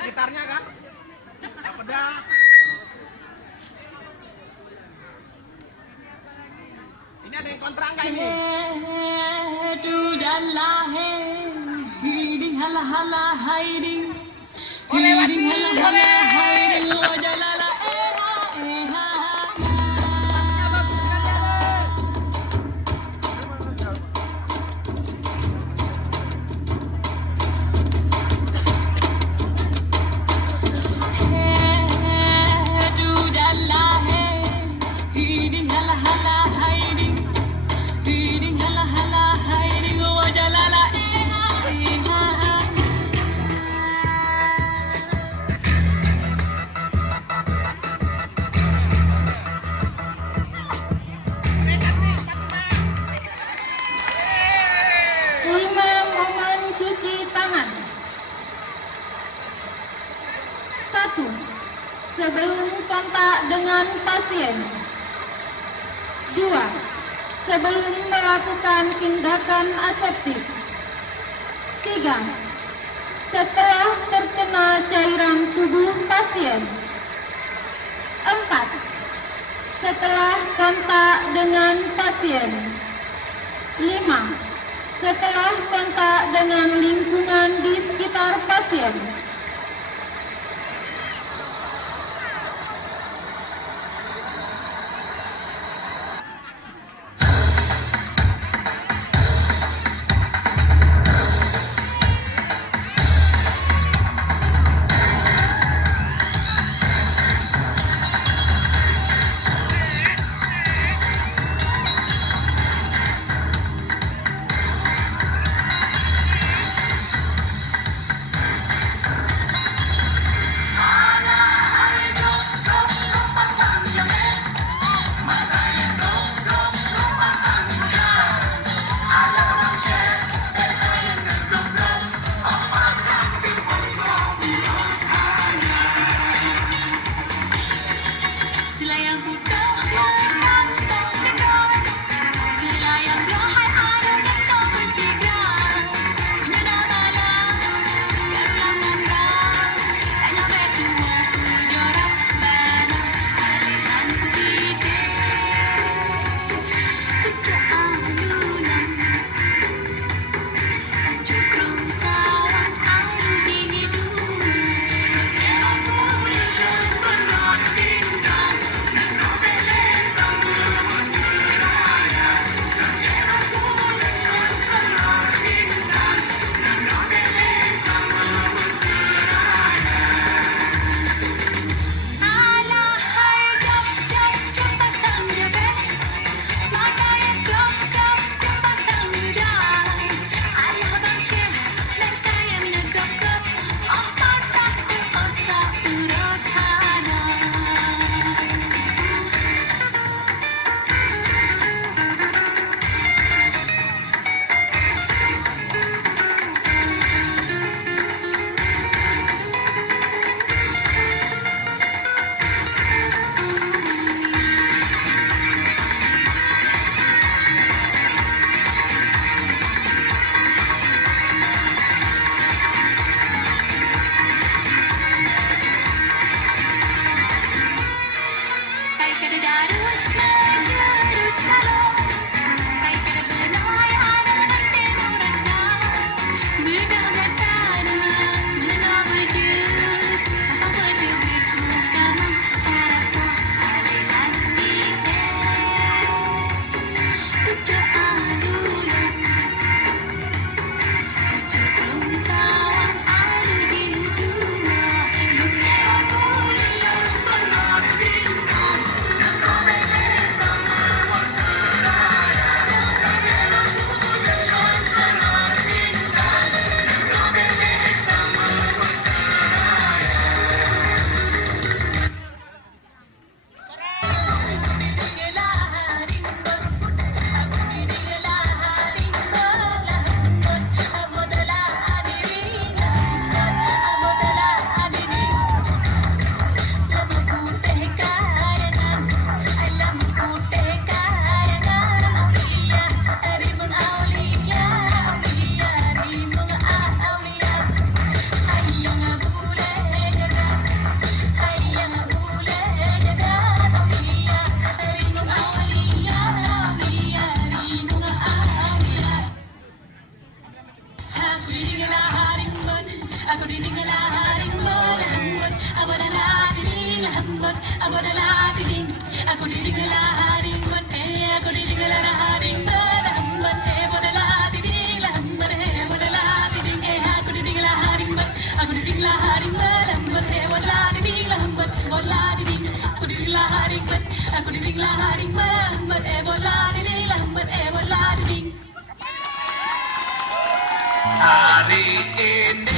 gitarnya kan? Apa dah? Ini ada yang kontra nggak ini? Oh, lewat nih, boleh. Sebelum kontak dengan pasien. 2. Sebelum melakukan tindakan aseptik. 3. Setelah terkena cairan tubuh pasien. 4. Setelah kontak dengan pasien. 5. Setelah kontak dengan lingkungan di sekitar pasien. ding la haring hambut, aku dah la ding hambut, aku dah la ding, aku ding la haring hambut, aku ding la haring hambut, aku dah la ding hambut, aku dah la ding, aku ding la haring hambut, aku ding la haring hambut, aku la ding hambut, aku la ding, aku ding la haring hambut, aku ding la haring hambut, aku la ding hambut, aku la ding. Hari ini